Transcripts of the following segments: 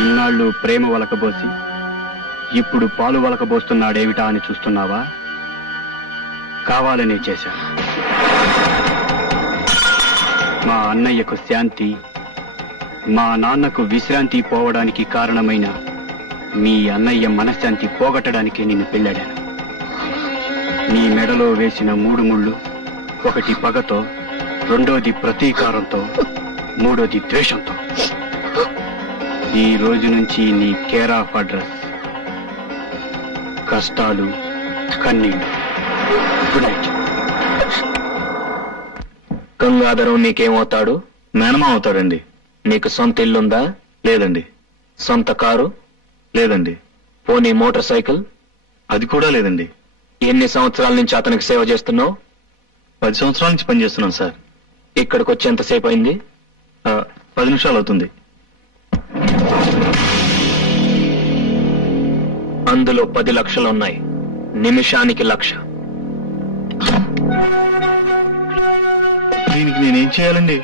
ఇన్నాళ్ళు ప్రేమ వలకబోసి ఇప్పుడు పాలు వలకబోస్తున్నాడేమిటా అని చూస్తున్నావా? కావాలనే చేశా. మా అన్నయ్యకు శాంతి, మా నాన్నకు విశ్రాంతి పోవడానికి కారణమైన మీ అన్నయ్య మనశ్శాంతి పోగొట్టడానికి నిన్ను పెళ్ళాడాను. నీ మెడలో వేసిన 3 ముళ్ళు, ఒకటి పగతో, రెండోది ప్రతీకారంతో, మూడోది ద్వేషంతో. ఈ రోజు నుంచి నీ కేర్ ఆఫ్ అడ్రస్ కష్టాలు, కన్నీళ్లు. Good night. గంగాధరం నీకేమవుతాడు? మేనమా అవుతాడండి. నీకు సొంత ఇల్లుందా? లేదండి. సొంత కారు? లేదండి. పోనీ మోటార్ సైకిల్? అది కూడా లేదండి. ఎన్ని సంవత్సరాల నుంచి అతనికి సేవ చేస్తున్నావు? 10 సంవత్సరాల నుంచి పనిచేస్తున్నాను సార్. ఇక్కడికి వచ్చి ఎంతసేపు అయింది? 10 నిమిషాలు అవుతుంది. అందులో 10 లక్షలున్నాయి. నిమిషానికి 1,00,000. దీనికి నేనేం చేయాలండి?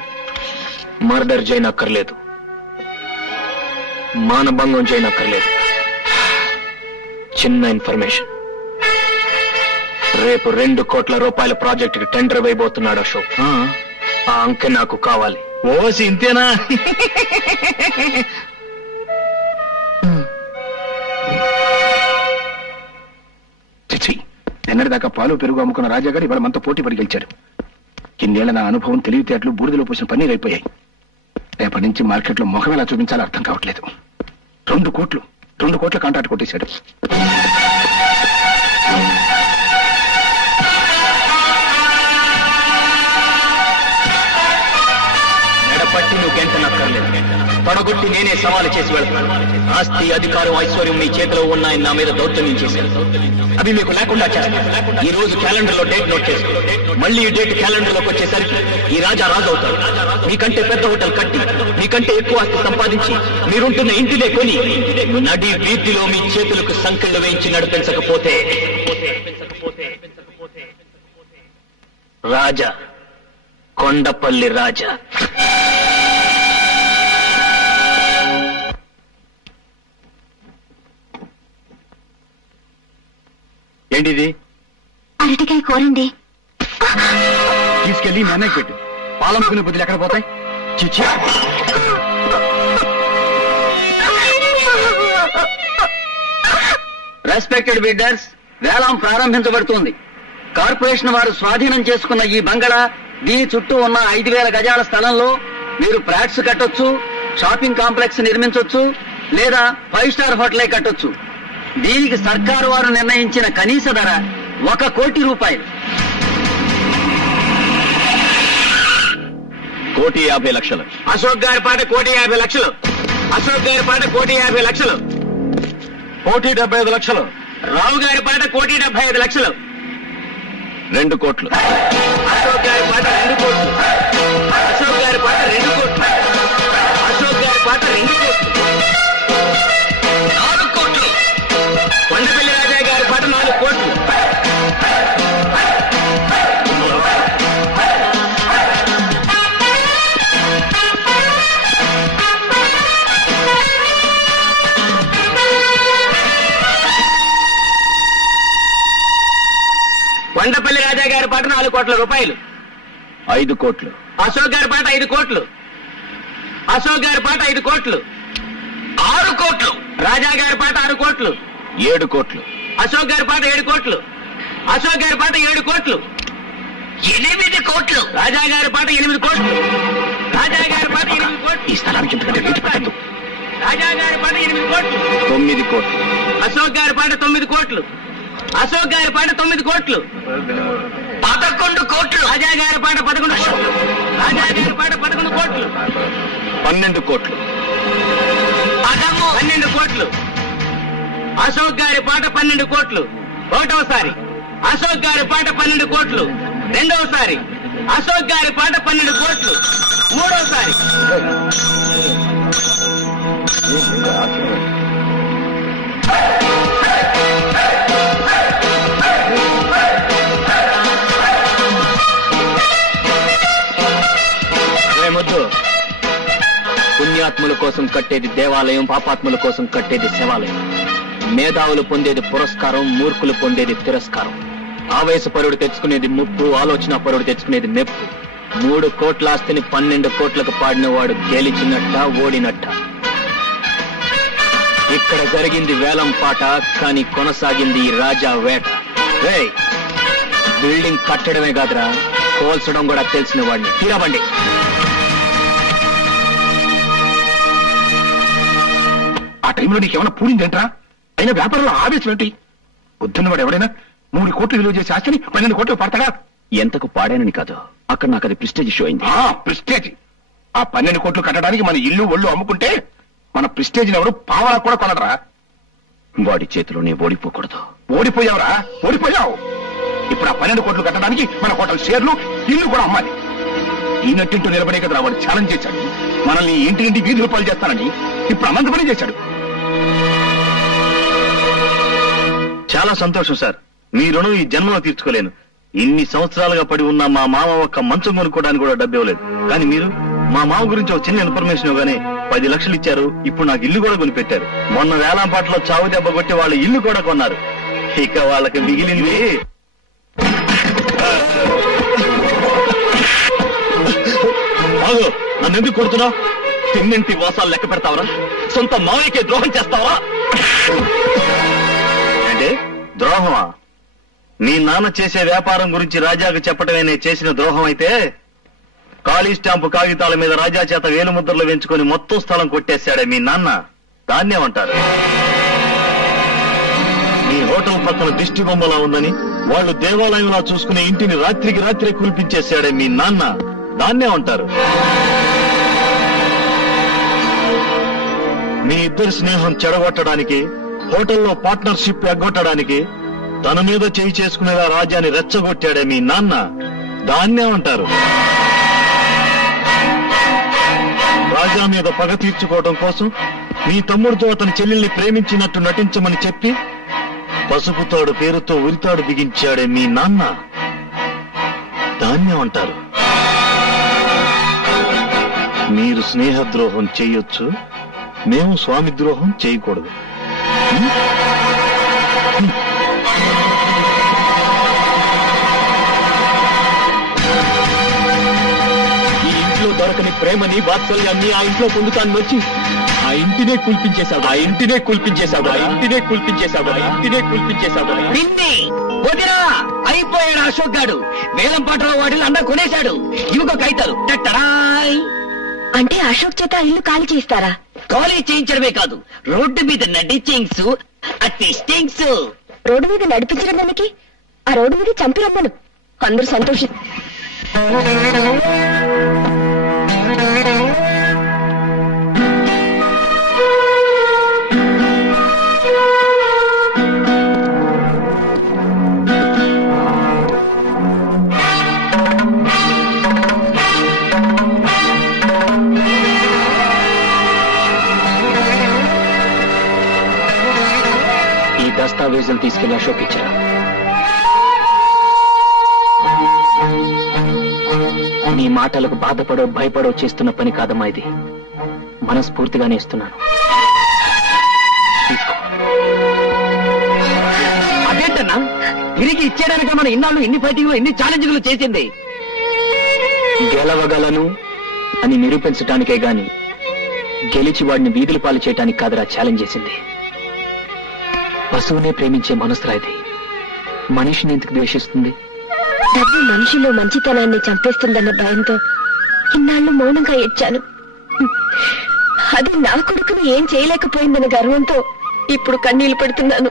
మర్డర్ చేయనక్కర్లేదు, మానభంగం చేయనక్కర్లేదు. చిన్న ఇన్ఫర్మేషన్. రేపు 2 కోట్ల రూపాయల ప్రాజెక్టుకి టెండర్ వేయబోతున్నాడు అశోక్. ఆ అంకె నాకు కావాలి. ఓసి ఇంతేనా? నిన్నటిదాకా పాలు పెరుగు అమ్ముకున్న రాజాగారు ఇవాళ మనతో పోటీ పడి గెలిచాడు. కిందేళ్ల నా అనుభవం, తెలివితేటలు బూడిదలో పోసిన పన్నీరు అయిపోయాయి. రేపటి నుంచి మార్కెట్లో ముఖం ఎలా చూపించాలో అర్థం కావట్లేదు. 2 కోట్ల కాంట్రాక్ట్ కొట్టేశాడు. మెడపట్టి నువ్వు గెంటనక్కర్లేదు, పడగొట్టి నేనే సవాలు చేసి వెళ్తాను. ఆస్తి, అధికారం, ఐశ్వర్యం మీ చేతిలో ఉన్నాయని నా మీద దౌర్జన్యం చేశారు. అవి మీకు లేకుండా చేస్తాను. ఈ రోజు క్యాలెండర్ లో డేట్ నోట్ చేసుకో. మళ్ళీ ఈ డేట్ క్యాలెండర్ లోకి వచ్చేసరికి ఈ రాజా రాజు అవుతాడు. మీకంటే పెద్ద హోటల్ కట్టి, మీకంటే ఎక్కువ ఆస్తి సంపాదించి, మీరుంటున్న ఇంటినే కొని, నడి వీధిలో మీ చేతులకు సంకెళ్లు వేయించి నడిపించకపోతే రాజా, కొండపల్లి రాజా. ఏంటిది? అరటికాయ కూరండి. తీసుకెళ్లి మీ అన్నయ్య పెట్టు. పాలనుకునే బుద్ధులు ఎక్కడ పోతాయి? చిచ్చి. రెస్పెక్టెడ్ బిడ్డర్స్, వేలం ప్రారంభించబడుతోంది. కార్పొరేషన్ వారు స్వాధీనం చేసుకున్న ఈ బంగళా, దీని చుట్టూ ఉన్న 5,000 గజాల స్థలంలో మీరు ఫ్లాట్స్ కట్టొచ్చు, షాపింగ్ కాంప్లెక్స్ నిర్మించొచ్చు, లేదా 5 స్టార్ హోటలే కట్టొచ్చు. దీనికి సర్కారు వారు నిర్ణయించిన కనీస ధర 1 కోటి రూపాయలు. 1,50,00,000. అశోక్ గారి పాట 1,50,00,000. అశోక్ గారి పాట 1,50,00,000. 1,75,00,000. రావు గారి పాట 1,75,00,000. 2 కోట్లు. అశోక్ గారి పాట 2 కోట్లు. అశోక్ గారి పాట 2 కోట్లు. అశోక్ గారి పాట 2 కోట్లు. 4 కోట్లు. కొండపల్లి రాజా గారి పాట 4 కోట్లు. కొండపల్లి రాజా గారి పాట 4 కోట్ల రూపాయలు. 5 కోట్లు. అశోక్ గారి పాట 5 కోట్లు. అశోక్ గారి పాట 5 కోట్లు. 6 కోట్లు. రాజా గారి పాట 6 కోట్లు. 7 కోట్లు. అశోక్ గారి పాట 7 కోట్లు. అశోక్ గారి పాట 7 కోట్లు. 8 కోట్లు. రాజా గారి పాట 8 కోట్లు. రాజా గారి పాట 8 కోట్లు. ఈ స్థలానికి ఇంతకంటే రేటు పెట్టద్దు. రాజా గారి పాట 8 కోట్లు. 9 కోట్లు. అశోక్ గారి పాట 9 కోట్లు. అశోక్ గారి పాట 9 కోట్లు. 11 కోట్లు. రాజా గారి పాట 11 కోట్లు. రాజా గారి పాట 11 కోట్లు. 12 కోట్లు. 12 కోట్లు. అశోక్ గారి పాట 12 కోట్లు. ఒకటోసారి అశోక్ గారి పాట 12 కోట్లు. రెండవసారి అశోక్ గారి పాట 12 కోట్లు. మూడోసారి పుణ్యాత్మ పుణ్యాత్ముల కోసం కట్టేది దేవాలయం, పాపాత్ముల కోసం కట్టేది శివాలయం. మేధావులు పొందేది పురస్కారం, మూర్ఖులు పొందేది తిరస్కారం. ఆవేశపరుడు తెచ్చుకునేది ముప్పు, ఆలోచన పరుడు తెచ్చుకునేది మెప్పు. 3 కోట్ల ఆస్తిని 12 కోట్లకు పాడినవాడు గెలిచినట్ట, ఓడినట్ట. ఇక్కడ జరిగింది వేలం పాట, కానీ కొనసాగింది ఈ రాజా వేట. బిల్డింగ్ కట్టడమే కాదురా, కోల్చడం కూడా తెలిసిన వాడిని. తీరవండి. ఆ టైంలో నీకేమైనా పూడిందేంట్రా? అయినా వ్యాపారంలో ఆవేశం ఏంటి? పొద్దున్నవాడు ఎవడైనా 3 కోట్లు విలువ చేసే ఆస్తిని 12 కోట్లు పడతాడా? ఎంతకు పాడానని కాదు, అక్కడ నాకు అది ప్రెస్టేజ్ షో అయింది. ప్రెస్టేజ్. ఆ 12 కోట్లు కట్టడానికి మన ఇల్లు ఒళ్ళు అమ్ముకుంటే మన ప్రెస్టేజ్ ఎవరు పావలా కూడా కొనడరా? వాడి చేతిలోనే ఓడిపోకూడదు. ఓడిపోయావురా, ఓడిపోయావు. ఇప్పుడు ఆ 12 కోట్లు కట్టడానికి మన హోటల్ షేర్లు, ఇల్లు కూడా అమ్మాలి. ఈనట్టింటూ నిలబడే కదరా వాడు ఛాలెంజ్ చేశాడు. మనల్ని ఇంటి వీధులు పాలు చేస్తానని ఇప్పుడు అనంత పని చేశాడు. చాలా సంతోషం సార్. మీ రుణం ఈ జన్మలో తీర్చుకోలేను. ఇన్ని సంవత్సరాలుగా పడి ఉన్న మా మామ ఒక్క మంచం కొనుక్కోవడానికి కూడా డబ్బు ఇవ్వలేదు. కానీ మీరు మా మామ గురించి ఒక చిన్న ఇన్ఫర్మేషన్ ఇవ్వగానే 10 లక్షలు ఇచ్చారు. ఇప్పుడు నాకు ఇల్లు కూడా కొనిపెట్టారు. మొన్న వేలంపాటలో చావు దెబ్బ కొట్టి వాళ్ళ ఇల్లు కూడా కొన్నారు. ఇక వాళ్ళకి మిగిలింది. నన్ను ఎందుకు కొడుతున్నావు? తిన్నింటి వాసాలు లెక్క పెడతావరా? సొంత మావయ్యకే ద్రోహం చేస్తావా? అంటే ద్రోహమా? మీ నాన్న చేసే వ్యాపారం గురించి రాజాకు చెప్పటమే నేను చేసిన ద్రోహం అయితే, ఖాళీ స్టాంపు కాగితాల మీద రాజా చేత వేలు ముద్రలు వేయించుకొని మొత్తం స్థలం కొట్టేశాడే మీ నాన్న, దాన్నేమంటారు? మీ హోటల్ పక్కన దిష్టి బొమ్మలా ఉందని వాళ్ళు దేవాలయంలా చూసుకునే ఇంటిని రాత్రికి రాత్రే కుల్పించేశాడే మీ నాన్న, దాన్నేమంటారు? మీ ఇద్దరి స్నేహం చెడగొట్టడానికి, హోటల్లో పార్ట్నర్షిప్ ఎగ్గొట్టడానికి తన మీద చేయి చేసుకునేలా రాజాని రెచ్చగొట్టాడే మీ నాన్న, దాన్నేమంటారు? రాజా మీద పగ తీర్చుకోవడం కోసం మీ తమ్ముడితో అతని చెల్లెల్ని ప్రేమించినట్టు నటించమని చెప్పి పసుపుతాడు పేరుతో ఉరితాడు బిగించాడే మీ నాన్న, దాన్నేమంటారు? మీరు స్నేహద్రోహం చేయొచ్చు, మేము స్వామి ద్రోహం చేయకూడదు. ఈ ఇంట్లో దొరకని ప్రేమని, వాత్సల్యాన్ని ఆ ఇంట్లో పొందుతాను వచ్చి ఆ ఇంటినే కూల్పించేశాడు, ఆ ఇంటినే కూల్పించేశాడు, ఆ ఇంటినే కూల్పించేశాడు, ఆ ఇంటినే కూల్పించేశాడు. వదిరా అయిపోయాడు అశోక్ గాడు. వేలం పాటలో వాటిని అందరూ కొనేశాడు. ఇవిగో కాగితాలు. అంటే అశోక్ చేత ఇల్లు ఖాళీ చేస్తారా? ఖాళీ చేయించడమే కాదు, రోడ్డు మీద నడిచేయింగ్స్, అసిస్టింగ్స్. రోడ్డు మీద నడిపించడం దానికి ఆ రోడ్డు మీద చంపి రమ్మను, అందరూ సంతోషి. దస్తావేజులు తీసుకెళ్లి అశోక్ ఇచ్చారా? నీ మాటలకు బాధపడో భయపడో చేస్తున్న పని కాదమ్మా ఇది. మనస్ఫూర్తిగానే ఇస్తున్నాను. తీసుకో. అదేంటన్నా తిరిగి ఇచ్చేయడానికి మనం ఇన్నాళ్ళు ఎన్ని ఫైటింగ్లు, ఎన్ని ఛాలెంజ్లు చేసింది? గెలవగలను అని నిరూపించడానికే గాని గెలిచి వాడిని వీధుల పాలు చేయడానికి కాదురా ఛాలెంజ్ చేసింది. పశువునే ప్రేమించే మనసురా ఇది. మనిషిని ఎందుకు ద్వేషిస్తుంది? డబ్బు మనిషిలో మంచితనాన్ని చంపేస్తుందన్న భయంతో ఇన్నాళ్ళు మౌనంగా ఏడ్చాను. అది నా కొడుకుని ఏం చేయలేకపోయిందన్న గర్వంతో ఇప్పుడు కన్నీళ్లు పెడుతున్నాను.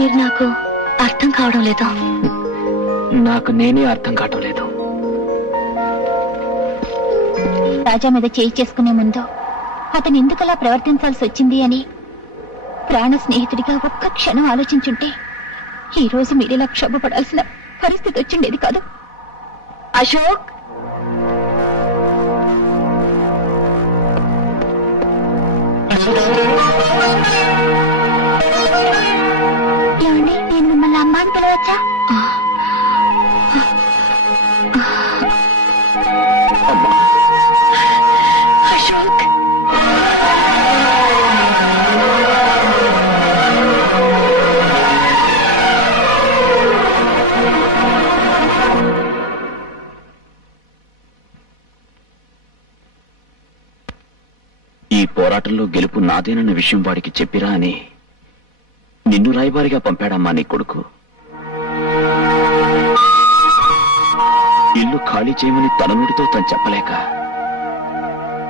మీరు నాకు అర్థం కావడం లేదు. నాకు నేనే అర్థం కావడం లేదు. రాజా మీద చేయి చేసుకునే ముందు అతను ఎందుకలా ప్రవర్తించాల్సి వచ్చింది అని ప్రాణ స్నేహితుడిగా ఒక్క క్షణం ఆలోచించుంటే ఈ రోజు మీరిలా క్షోభపడాల్సిన పరిస్థితి వచ్చిండేది కాదు. అశోక్, ఏమండి, నేను మిమ్మల్ని అమ్మ అని పిలవచ్చా? పోరాటంలో గెలుపు నాదేనన్న విషయం వాడికి చెప్పిరా అని నిన్ను రాయబారిగా పంపాడమ్మా నీ కొడుకు. ఇల్లు ఖాళీ చేయమని తన నోటితో తను చెప్పలేక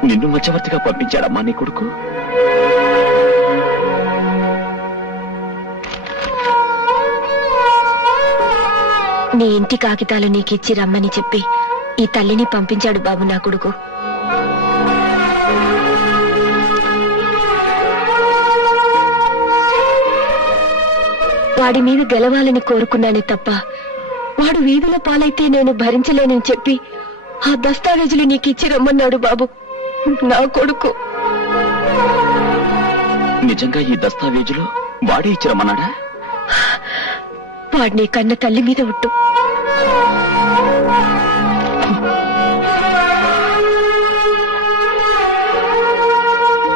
నిన్ను మధ్యవర్తిగా పంపించాడమ్మా నీ కొడుకు. నీ ఇంటి కాగితాలు నీకిచ్చి రమ్మని చెప్పి ఈ తల్లిని పంపించాడు బాబు నా కొడుకు. వాడి మీద గెలవాలని కోరుకున్నానే తప్ప వాడు వీధుల పాలైతే నేను భరించలేనని చెప్పి ఆ దస్తావేజులు నీకిచ్చి రమ్మన్నాడు బాబు నా కొడుకు. నిజంగా ఈ దస్తావేజులు వాడే ఇచ్చి రమ్మన్నాడా? వాడిని కన్న తల్లి మీద ఒట్టు.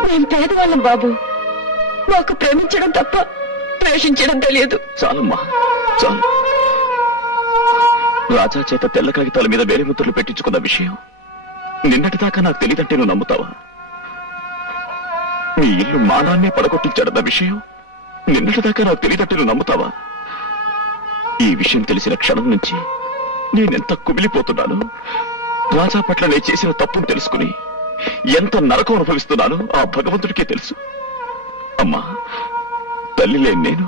మేం పేదవాళ్ళం బాబు, మాకు ప్రేమించడం తప్ప ద్వేషించడం తెలియదు. చాలమ్మా చాలు. రాజా చేత తెల్ల కాగితాల మీద వేరే ముద్రలు పెట్టించుకున్న విషయం నిన్నటిదాకా నాకు తెలియదంటే నువ్వు నమ్ముతావా? నీ ఇల్లు మానాన్నే పడగొట్టించాడన్న విషయం నిన్నటిదాకా నాకు తెలియదంటే నువ్వు నమ్ముతావా? ఈ విషయం తెలిసిన క్షణం నుంచి నేనెంత కుమిలిపోతున్నాను. రాజా పట్ల నేను చేసిన తప్పును తెలుసుకుని ఎంత నరకం అనుభవిస్తున్నానో ఆ భగవంతుడికే తెలుసు. అమ్మా, తల్లి లేని నేను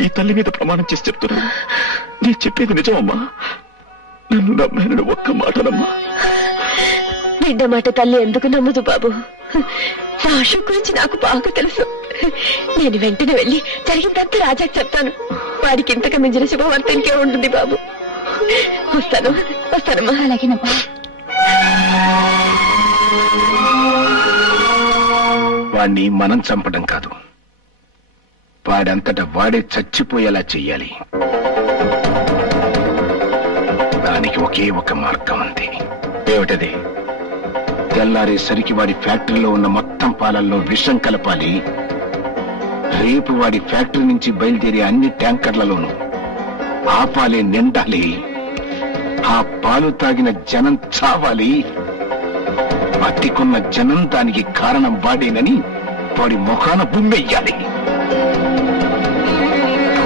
ఈ తల్లి మీద ప్రమాణం చేసి చెప్తున్నాను, నేను చెప్పేది నిజమమ్మా. నన్ను నమ్మానని ఒక్క మాటనమ్మా. బిడ్డ మాట తల్లి ఎందుకు నమ్మదు బాబు? నా అశోక్ గురించి నాకు బాగా తెలుసు. నేను వెంటనే వెళ్లి జరిగిందంతా రాజాకి చెప్తాను. వాడికి ఇంతకు మించిన శుభవార్త ఇంకే ఉంటుంది బాబు. వస్తానమ్మా. అలాగేనమ్మా. వాణ్ణి మనం చంపడం కాదు, వాడంతటా వాడే చచ్చిపోయేలా చెయ్యాలి. దానికి ఒకే ఒక మార్గం ఉంది. ఏమిటది? తెల్లారేసరికి వాడి ఫ్యాక్టరీలో ఉన్న మొత్తం పాలల్లో విషం కలపాలి. రేపు వాడి ఫ్యాక్టరీ నుంచి బయలుదేరే అన్ని ట్యాంకర్లలోనూ ఆ పాలే నిండాలి. ఆ పాలు తాగిన జనం చావాలి. బతికున్న జనం దానికి కారణం వాడేనని వాడి ముఖాన బుమ్మెయ్యాలి.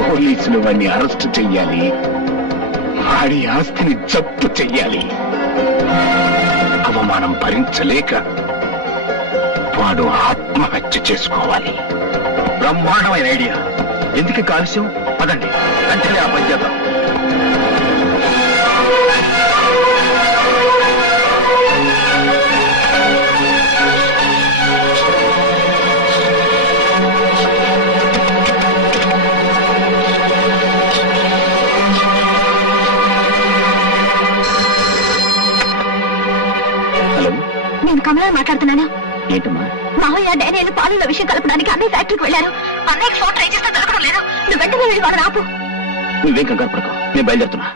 పోలీసులు వాడిని అరెస్ట్ చెయ్యాలి. వాడి ఆస్తిని జప్తు చెయ్యాలి. అవమానం భరించలేక వాడు ఆత్మహత్య చేసుకోవాలి. బ్రహ్మాండమైన ఐడియా. ఎందుకు కాలుష్యం? పదండి, వెంటనే ఆ పని చేద్దాం. హలో, నేను కమలా మాట్లాడుతున్నాను. ఏంటమ్మా? మావయ్య డైరీలు పాలలో విషయం కలపడానికి అన్నయ్య ఫ్యాక్టరీకి వెళ్ళారు. అన్నయ్యకి ఫోన్ ట్రై చేస్తే దొరకడం లేదు. నువ్వు వెంటనే వెళ్ళి వాడు రాపు. నువ్వేం కంగారు పడకు, నేను బయలుదేరుతున్నా.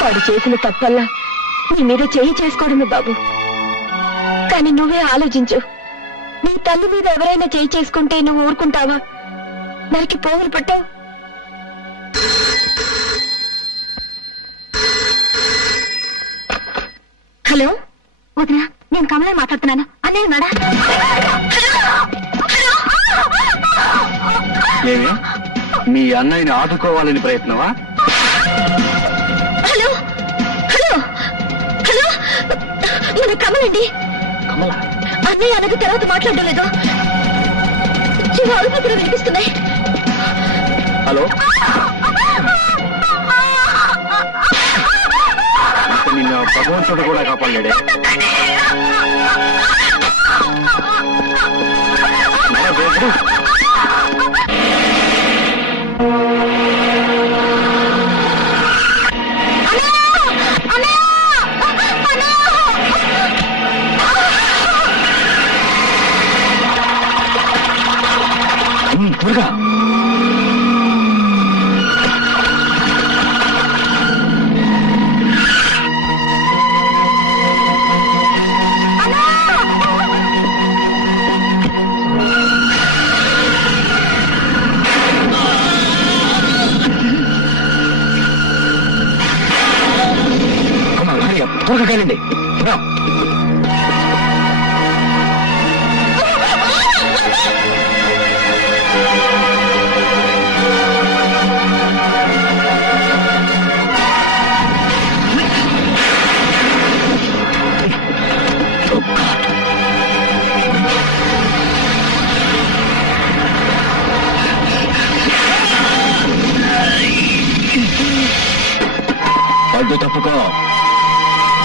వాడు చేసిన తప్పల్లా నీ మీద చేయి చేసుకోవడమే బాబు. కానీ నువ్వే ఆలోచించు. నీ తల్లి మీద ఎవరైనా చేయి చేసుకుంటే నువ్వు ఊరుకుంటావా? దానికి పోగులు పెట్టావు. హలో వదినా, నేను కమలా మాట్లాడుతున్నాను. అన్నయ్య ఉన్నాడా? ఏమి మీ అన్నయ్యని ఆదుకోవాలని ప్రయత్నమా? హలో హలో హలో, మన కమలండి. కమల, అన్నయ్య అన్నది తర్వాత మాట్లాడడం లేదు. ఇవి అరుపులు కూడా వినిపిస్తున్నాయి. హలో, నిన్న భగవంతుడు కూడా కాపాడలేడే. త్వరగా. త్వరగా వెళ్ళండి.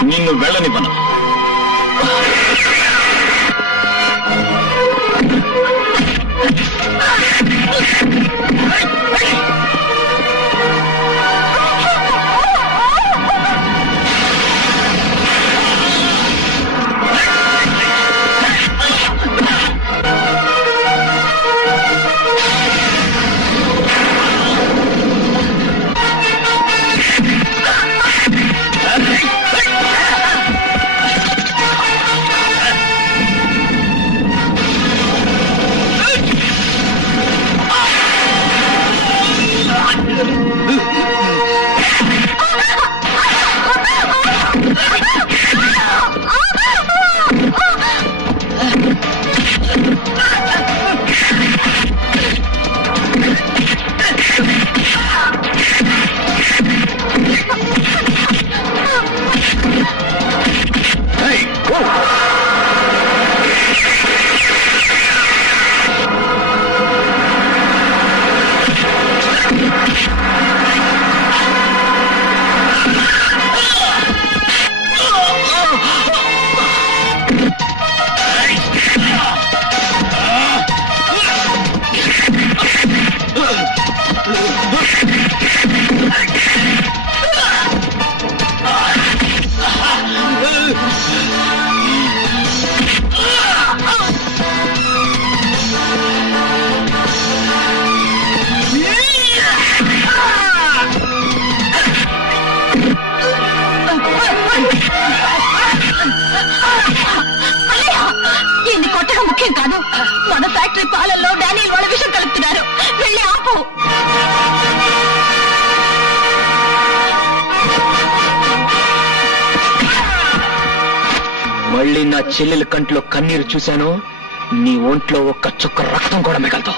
నిన్ను వెళ్ళనివ్వను. దీన్ని కొట్టడం ముఖ్యం కాదు. మన ఫ్యాక్టరీ పాలల్లో డానియల్ వాళ్ళ విషయం కలుపుతున్నారు. వెళ్ళి ఆపు. మళ్ళీ నా చెల్లెల కంట్లో కన్నీరు చూశాను, నీ ఒంట్లో ఒక్క చుక్క రక్తం కూడా మిగలదు.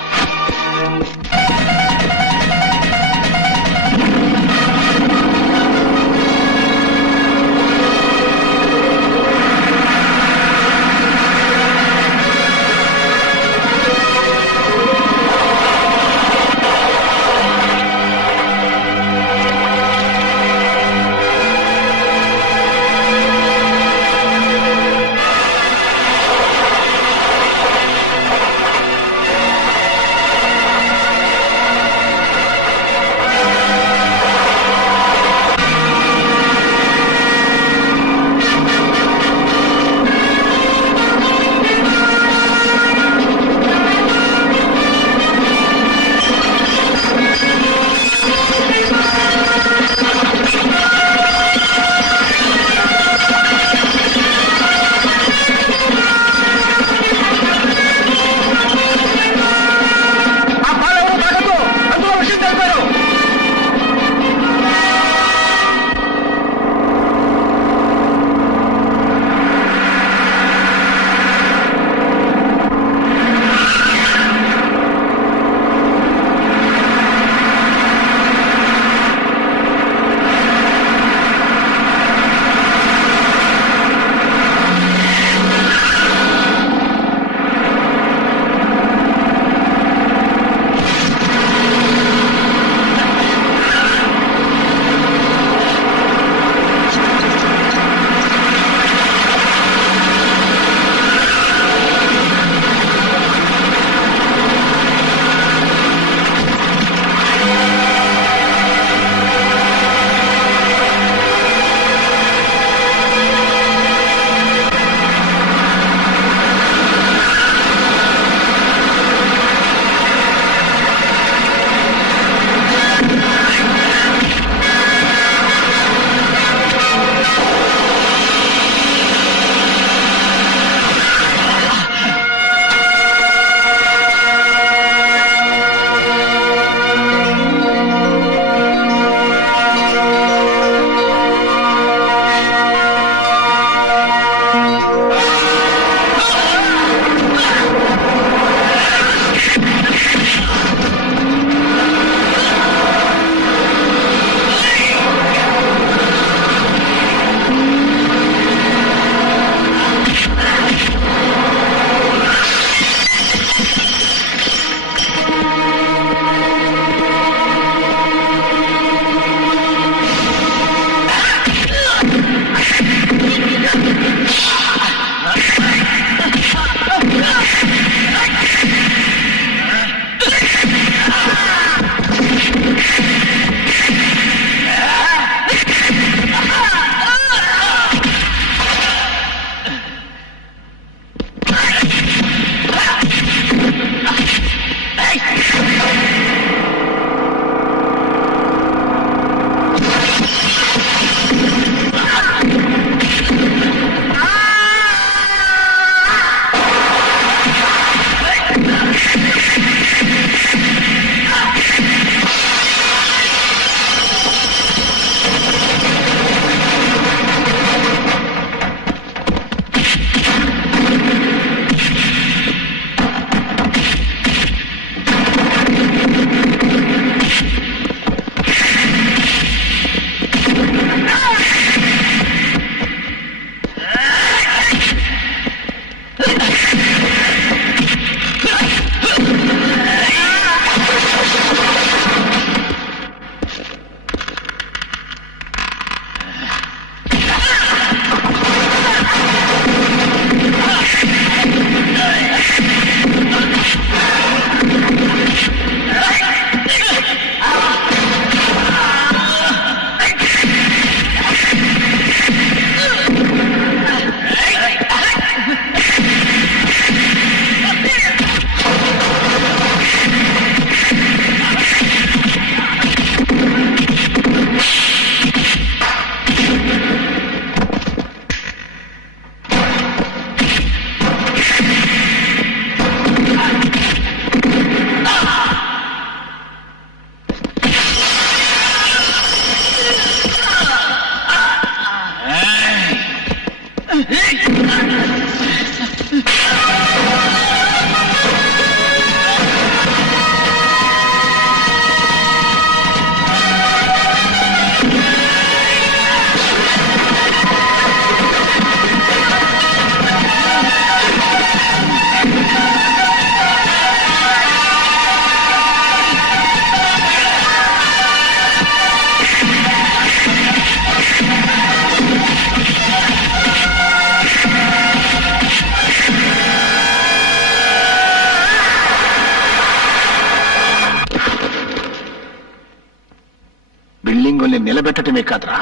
బిల్డింగుల్ని నిలబెట్టడమే కాదురా,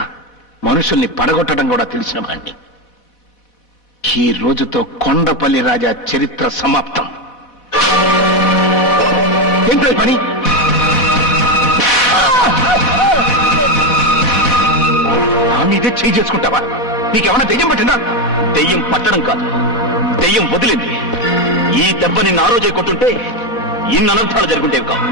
మనుషుల్ని పడగొట్టడం కూడా తెలిసిన వాణ్ణి. ఈ రోజుతో కొండపల్లి రాజా చరిత్ర సమాప్తం. ఏంటో ఈ పని? మీదే చేయి చేసుకుంటావా? నీకేమన్నా దెయ్యం పట్టిందా? దెయ్యం పట్టడం కాదు, దెయ్యం వదిలింది. ఈ దెబ్బ నిన్ను ఆ రోజే కొట్టుంటే ఇన్ని అనర్థాలు జరుగుంటేవి కావు.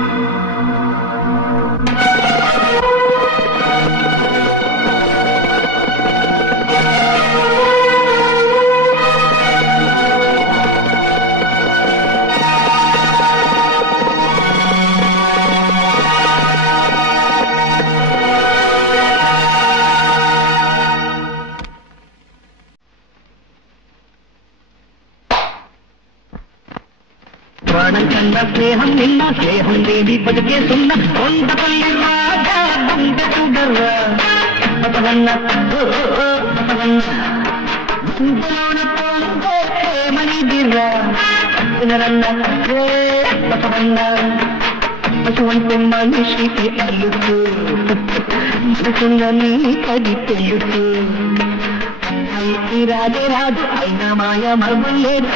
ప్రాణం కన్నా స్నేహం నిన్న, స్నేహం లేని బతికేస్తున్న కొండపల్లి రాజా గుండె చూడరా పదవన్న ప్రేమనిదిరా వినరన్న పదవన్న అటువంటి మనిషికి అల్లుతూ మనసుందని అది తెలుసు. రాజే రాజు అయినా మాయ మర్మం లేదు.